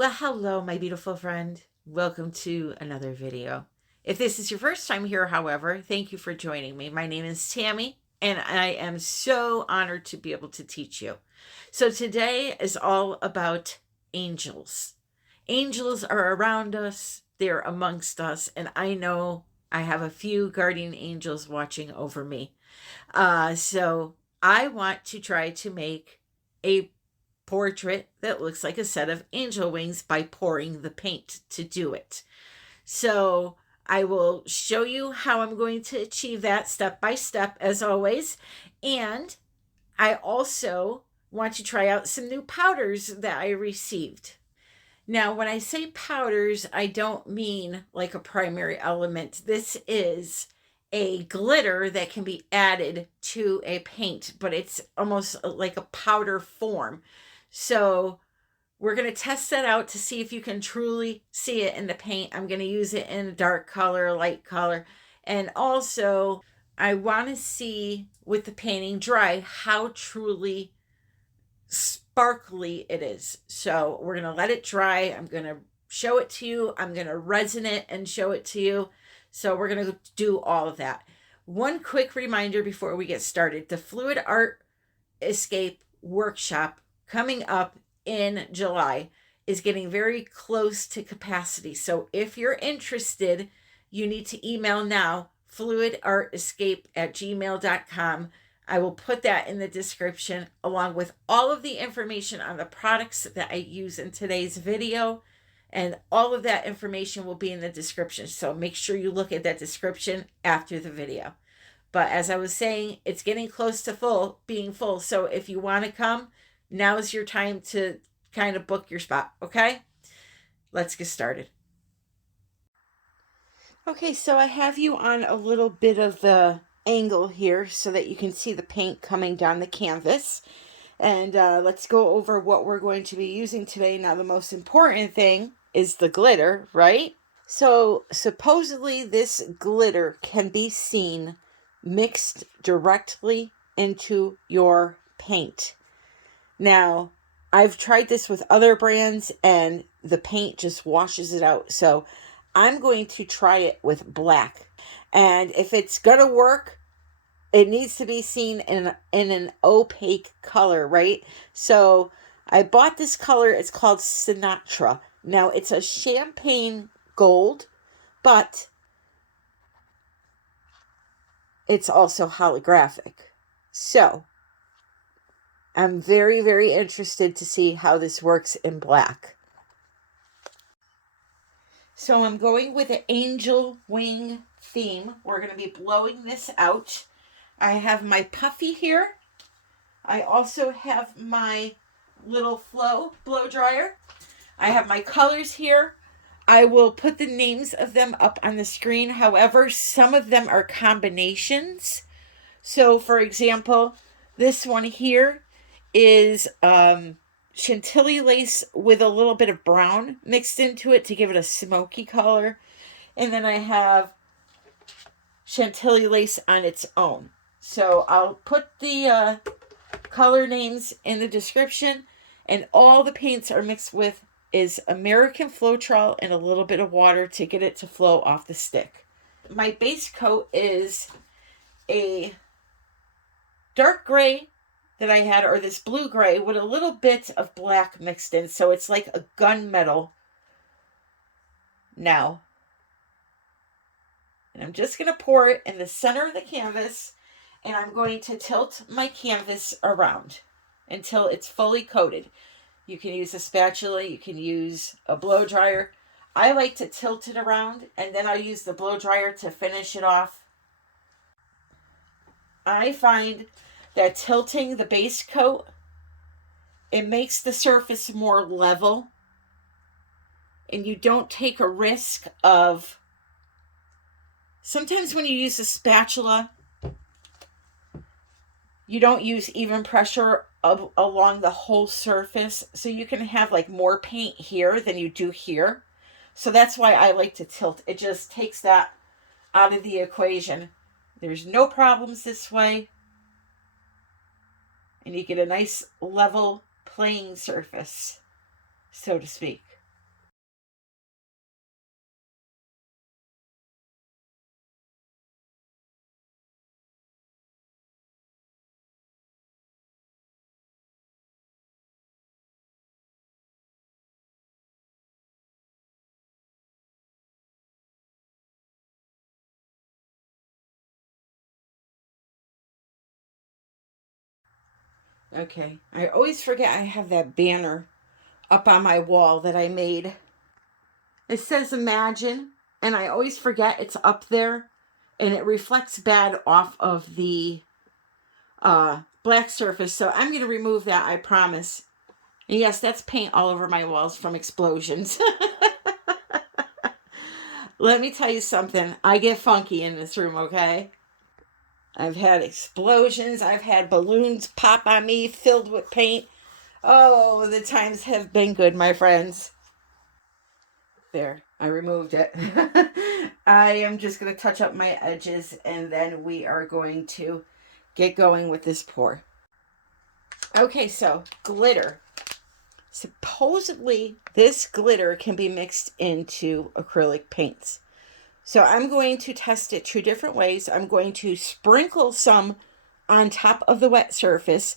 Well, hello, my beautiful friend. Welcome to another video. If this is your first time here, however, thank you for joining me. My name is Tammy, and I am so honored to be able to teach you. So today is all about angels. Angels are around us, they're amongst us, and I know I have a few guardian angels watching over me. So I want to try to make a portrait that looks like a set of angel wings by pouring the paint to do it. So I will show you how I'm going to achieve that step by step, as always. And I also want to try out some new powders that I received. Now, when I say powders, I don't mean like a primary element. This is a glitter that can be added to a paint, but it's almost like a powder form. So we're going to test that out to see if you can truly see it in the paint. I'm going to use it in a dark color, light color. And also, I want to see with the painting dry how truly sparkly it is. So we're going to let it dry. I'm going to show it to you. I'm going to resin it and show it to you. So we're going to do all of that. One quick reminder before we get started. The Fluidartescape workshop coming up in July is getting very close to capacity. So if you're interested, you need to email now, fluidartescape@gmail.com. I will put that in the description along with all of the information on the products that I use in today's video. And all of that information will be in the description. So make sure you look at that description after the video. But as I was saying, it's getting close to being full. So if you want to come, now is your time to kind of book your spot, okay? Let's get started. Okay, so I have you on a little bit of the angle here so that you can see the paint coming down the canvas. And let's go over what we're going to be using today. Now, the most important thing is the glitter, right? So supposedly this glitter can be seen mixed directly into your paint. Now, I've tried this with other brands and the paint just washes it out. So I'm going to try it with black. And if it's going to work, it needs to be seen in an opaque color, right? So I bought this color. It's called Sinatra. Now, it's a champagne gold, but it's also holographic. So I'm very, very interested to see how this works in black. So I'm going with an angel wing theme. We're going to be blowing this out. I have my puffy here. I also have my little blow dryer. I have my colors here. I will put the names of them up on the screen. However, some of them are combinations. So for example, this one here is chantilly lace with a little bit of brown mixed into it to give it a smoky color. And then I have chantilly lace on its own. So I'll put the color names in the description, and all the paints are mixed with is American Floetrol and a little bit of water to get it to flow off the stick. My base coat is a dark gray that I had, or this blue gray with a little bit of black mixed in. So it's like a gunmetal now. And I'm just going to pour it in the center of the canvas, and I'm going to tilt my canvas around until it's fully coated. You can use a spatula, you can use a blow dryer. I like to tilt it around, and then I'll use the blow dryer to finish it off. I find that tilting the base coat, it makes the surface more level, and you don't take a risk of, sometimes when you use a spatula, you don't use even pressure along the whole surface. So you can have like more paint here than you do here. So that's why I like to tilt. It just takes that out of the equation. There's no problems this way. And you get a nice level playing surface, so to speak. Okay, I always forget I have that banner up on my wall that I made. It says imagine, and I always forget it's up there, and it reflects bad off of the black surface. So I'm going to remove that, I promise. And yes, that's paint all over my walls from explosions. Let me tell you something. I get funky in this room, okay? I've had explosions. I've had balloons pop on me filled with paint. Oh, the times have been good, my friends. There, I removed it. I am just going to touch up my edges and then we are going to get going with this pour. Okay, so glitter. Supposedly, this glitter can be mixed into acrylic paints. So I'm going to test it two different ways. I'm going to sprinkle some on top of the wet surface.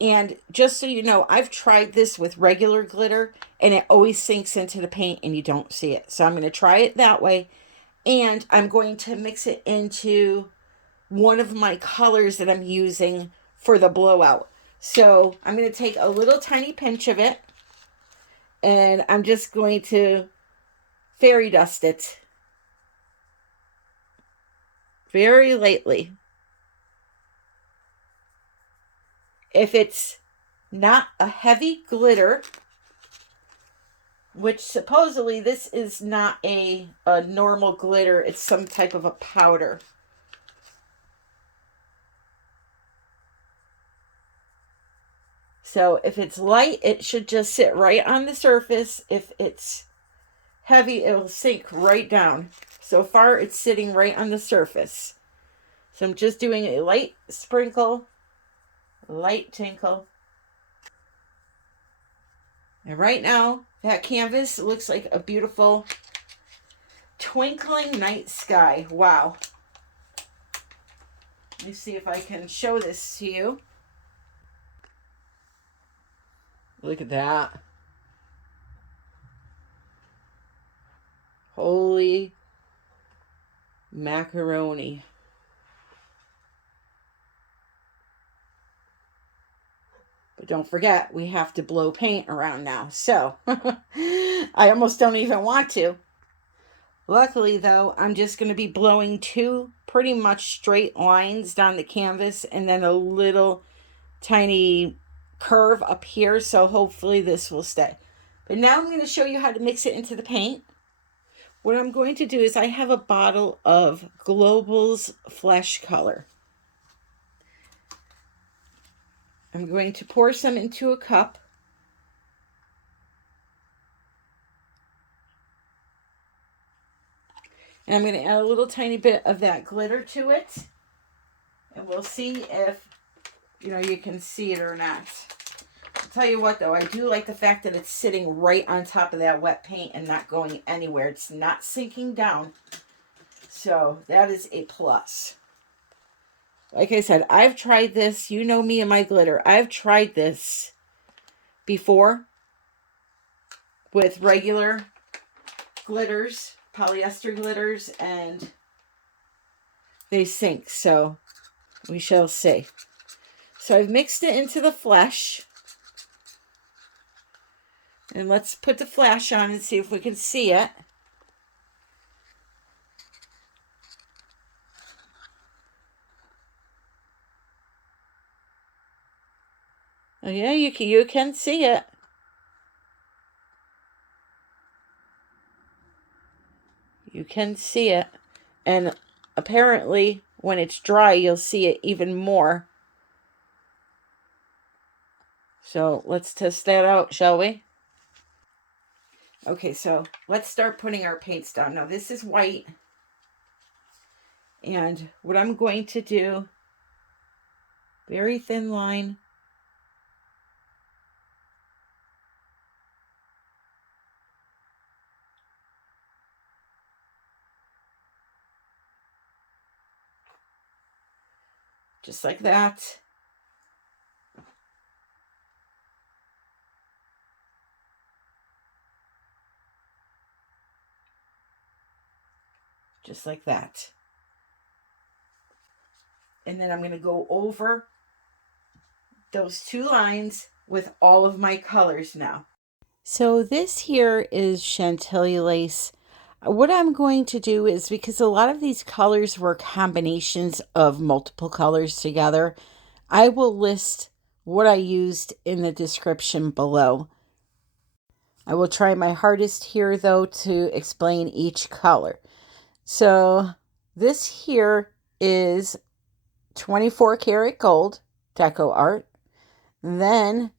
And just so you know, I've tried this with regular glitter and it always sinks into the paint and you don't see it. So I'm going to try it that way. And I'm going to mix it into one of my colors that I'm using for the blowout. So I'm going to take a little tiny pinch of it and I'm just going to fairy dust it very lightly. If it's not a heavy glitter, which supposedly this is not a normal glitter, it's some type of a powder. So if it's light, it should just sit right on the surface. If it's heavy, it'll sink right down. So far, it's sitting right on the surface. So I'm just doing a light sprinkle, light tinkle. And right now, that canvas looks like a beautiful twinkling night sky. Wow. Let me see if I can show this to you. Look at that. Holy macaroni. But don't forget, we have to blow paint around now. So, I almost don't even want to. Luckily, though, I'm just going to be blowing two pretty much straight lines down the canvas and then a little tiny curve up here. So hopefully this will stay. But now I'm going to show you how to mix it into the paint. What I'm going to do is I have a bottle of Global's Flesh Color. I'm going to pour some into a cup. And I'm going to add a little tiny bit of that glitter to it. And we'll see if, you can see it or not. I'll tell you what, though, I do like the fact that it's sitting right on top of that wet paint and not going anywhere. It's not sinking down. So that is a plus. Like I said, I've tried this. You know me and my glitter. I've tried this before with regular glitters, polyester glitters, and they sink. So we shall see. So I've mixed it into the flesh. And let's put the flash on and see if we can see it. Oh yeah, you can see it. You can see it. And apparently, when it's dry, you'll see it even more. So let's test that out, shall we? Okay, so let's start putting our paints down. Now, this is white. And what I'm going to do, very thin line. Just like that. Just like that. And then I'm going to go over those two lines with all of my colors now. So this here is Chantilly lace. What I'm going to do is, because a lot of these colors were combinations of multiple colors together, I will list what I used in the description below. I will try my hardest here, though, to explain each color. So this here is 24 karat gold Decoart. Then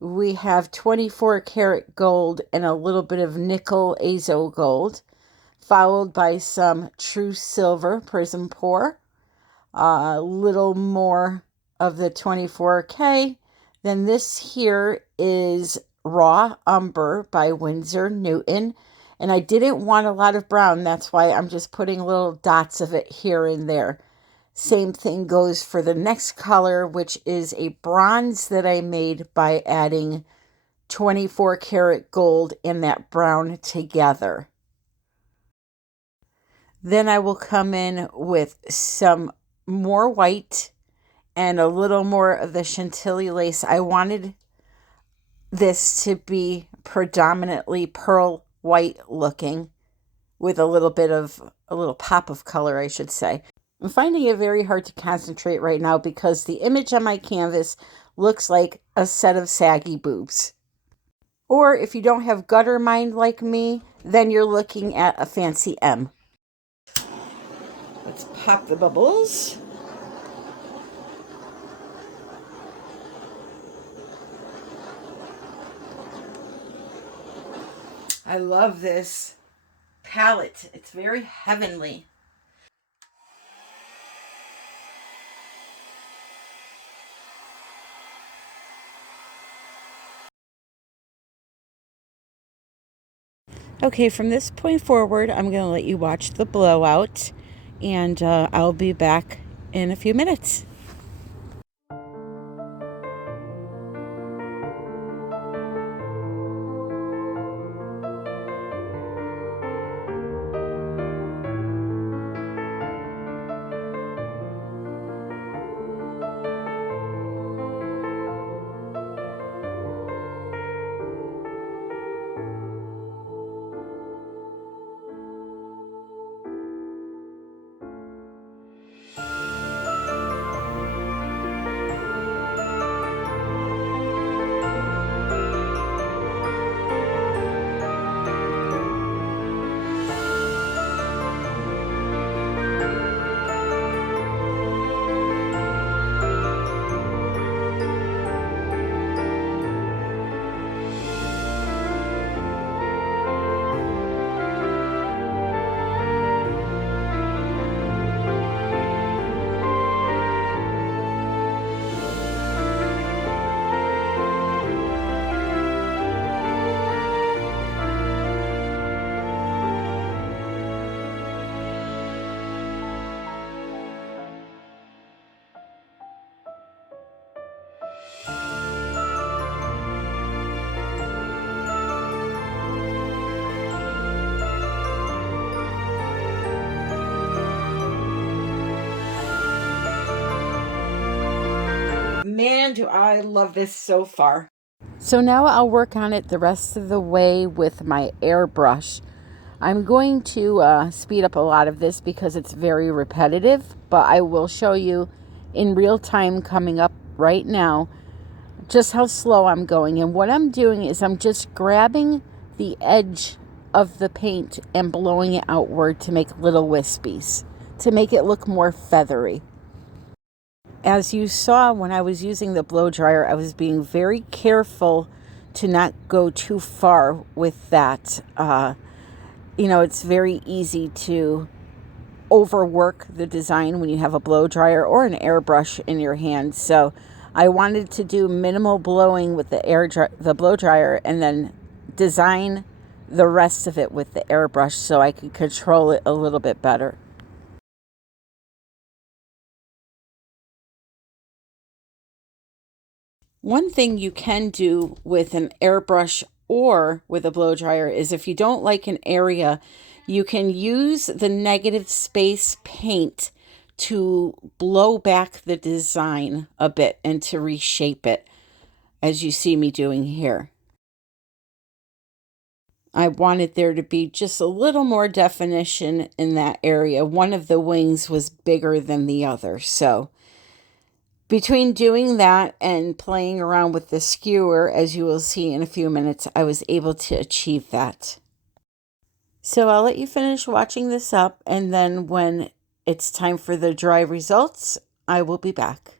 we have 24 karat gold and a little bit of nickel azo gold, followed by some true silver prism pour, a little more of the 24K. Then this here is raw umber by Windsor Newton, and I didn't want a lot of brown. That's why I'm just putting little dots of it here and there. Same thing goes for the next color, which is a bronze that I made by adding 24 karat gold and that brown together. Then I will come in with some more white and a little more of the Chantilly lace. I wanted this to be predominantly pearl white looking with a little pop of color, I should say. I'm finding it very hard to concentrate right now because the image on my canvas looks like a set of saggy boobs. Or if you don't have gutter mind like me, then you're looking at a fancy M. Let's pop the bubbles. I love this palette. It's very heavenly. Okay, from this point forward, I'm going to let you watch the blowout, and I'll be back in a few minutes. Man, do I love this so far. So now I'll work on it the rest of the way with my airbrush. I'm going to speed up a lot of this because it's very repetitive, but I will show you in real time coming up right now just how slow I'm going. And what I'm doing is I'm just grabbing the edge of the paint and blowing it outward to make little wispies, to make it look more feathery. As you saw when I was using the blow dryer, I was being very careful to not go too far with that. It's very easy to overwork the design when you have a blow dryer or an airbrush in your hand. So I wanted to do minimal blowing with the blow dryer and then design the rest of it with the airbrush so I could control it a little bit better. One thing you can do with an airbrush or with a blow dryer is if you don't like an area, you can use the negative space paint to blow back the design a bit and to reshape it, as you see me doing here. I wanted there to be just a little more definition in that area. One of the wings was bigger than the other. So between doing that and playing around with the skewer, as you will see in a few minutes, I was able to achieve that. So I'll let you finish watching this up, and then when it's time for the dry results, I will be back.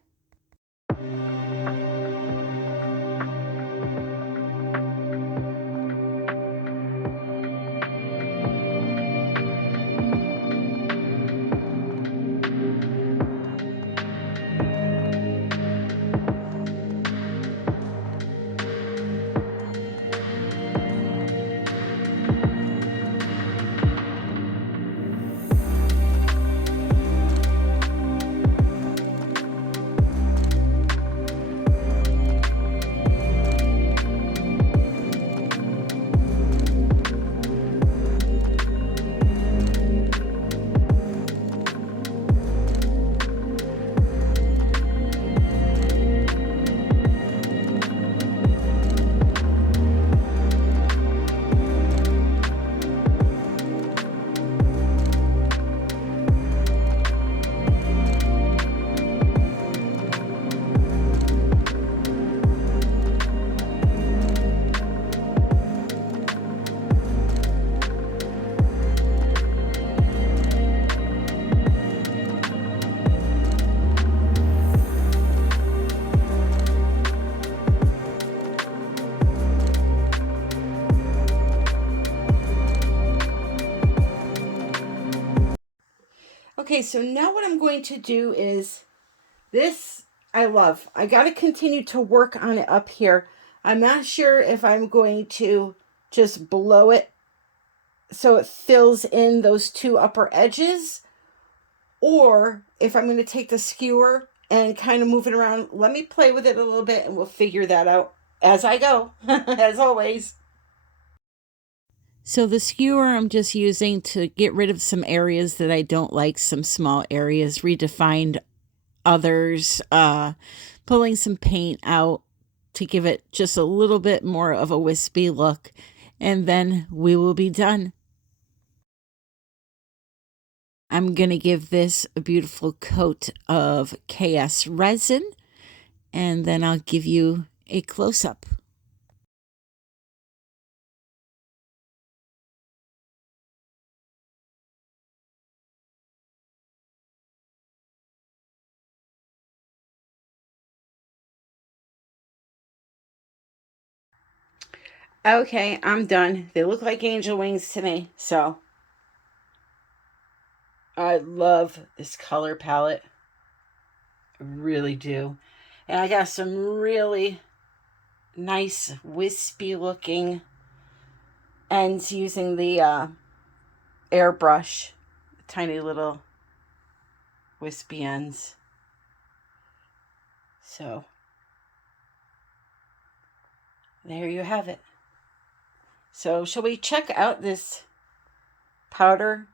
Okay, so now what I'm going to do is this I love. I got to continue to work on it up here. I'm not sure if I'm going to just blow it so it fills in those two upper edges, or if I'm going to take the skewer and kind of move it around. Let me play with it a little bit and we'll figure that out as I go, as always. So the skewer I'm just using to get rid of some areas that I don't like, some small areas, redefined others, pulling some paint out to give it just a little bit more of a wispy look, and then we will be done. I'm going to give this a beautiful coat of KS resin, and then I'll give you a close-up. Okay, I'm done. They look like angel wings to me, so I love this color palette. I really do. And I got some really nice wispy looking ends using the airbrush. Tiny little wispy ends. So there you have it. So shall we check out this powder,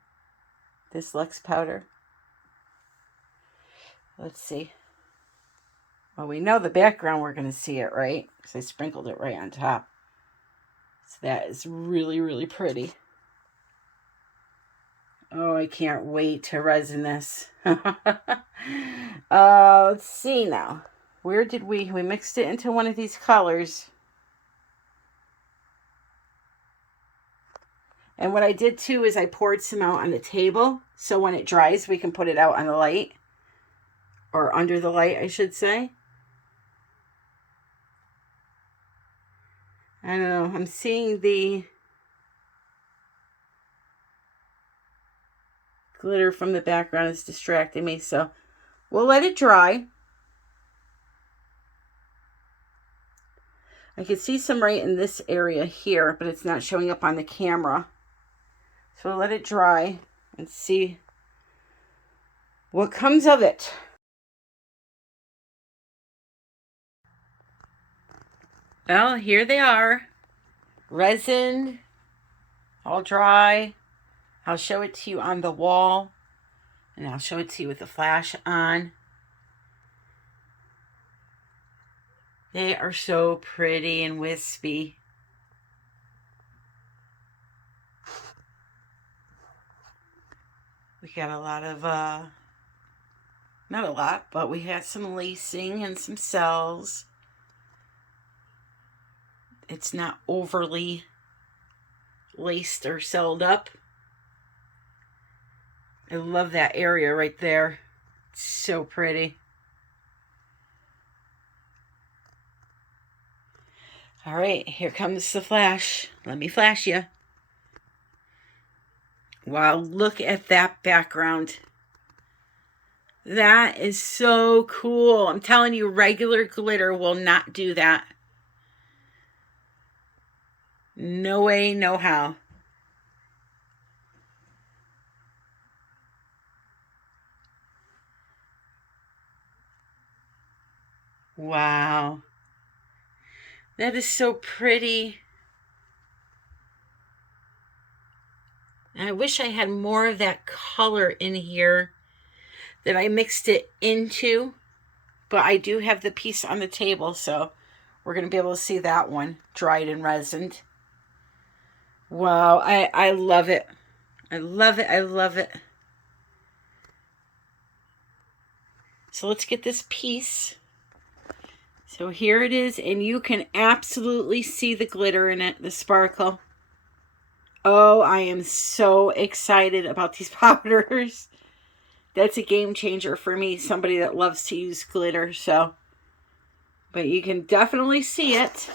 this Lux powder? Let's see. Well, we know the background, we're going to see it, right? Because I sprinkled it right on top. So that is really, really pretty. Oh, I can't wait to resin this. Let's see now. Where did we mixed it into one of these colors. And what I did too is I poured some out on the table. So when it dries, we can put it out on the light. Or under the light, I should say. I don't know. I'm seeing the glitter from the background is distracting me. So we'll let it dry. I can see some right in this area here, but it's not showing up on the camera. So we'll let it dry and see what comes of it. Well, here they are. Resin, all dry. I'll show it to you on the wall. And I'll show it to you with the flash on. They are so pretty and wispy. We got a lot of, not a lot, but we had some lacing and some cells. It's not overly laced or celled up. I love that area right there. It's so pretty. All right, here comes the flash. Let me flash you. Wow, look at that background. That is so cool. I'm telling you, regular glitter will not do that. No way, no how. Wow. That is so pretty. I wish I had more of that color in here that I mixed it into, but I do have the piece on the table, so we're going to be able to see that one dried and resined. Wow, I love it. I love it. I love it. So let's get this piece. So here it is, and you can absolutely see the glitter in it, the sparkle. Oh, I am so excited about these powders. That's a game changer for me, somebody that loves to use glitter, so. But you can definitely see it.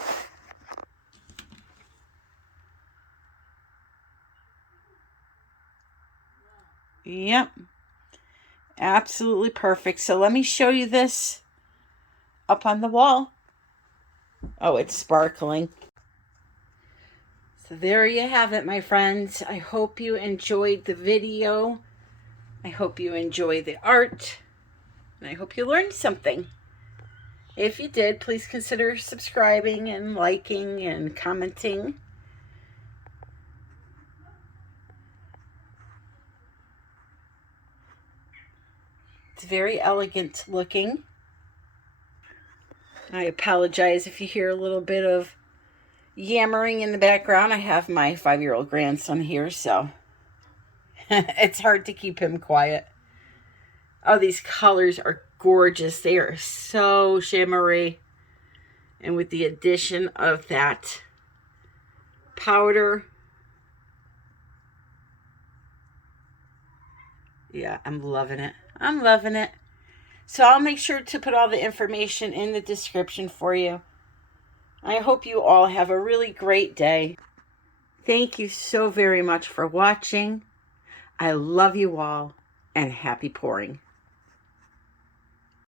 Yep. Absolutely perfect. So let me show you this up on the wall. Oh, it's sparkling. So there you have it, my friends. I hope you enjoyed the video. I hope you enjoy the art. And I hope you learned something. If you did, please consider subscribing and liking and commenting. It's very elegant looking. I apologize if you hear a little bit of yammering in the background. I have my 5-year-old grandson here, so it's hard to keep him quiet. Oh, these colors are gorgeous. They are so shimmery. And with the addition of that powder, yeah, I'm loving it. I'm loving it. So I'll make sure to put all the information in the description for you. I hope you all have a really great day. Thank you so very much for watching. I love you all, and happy pouring.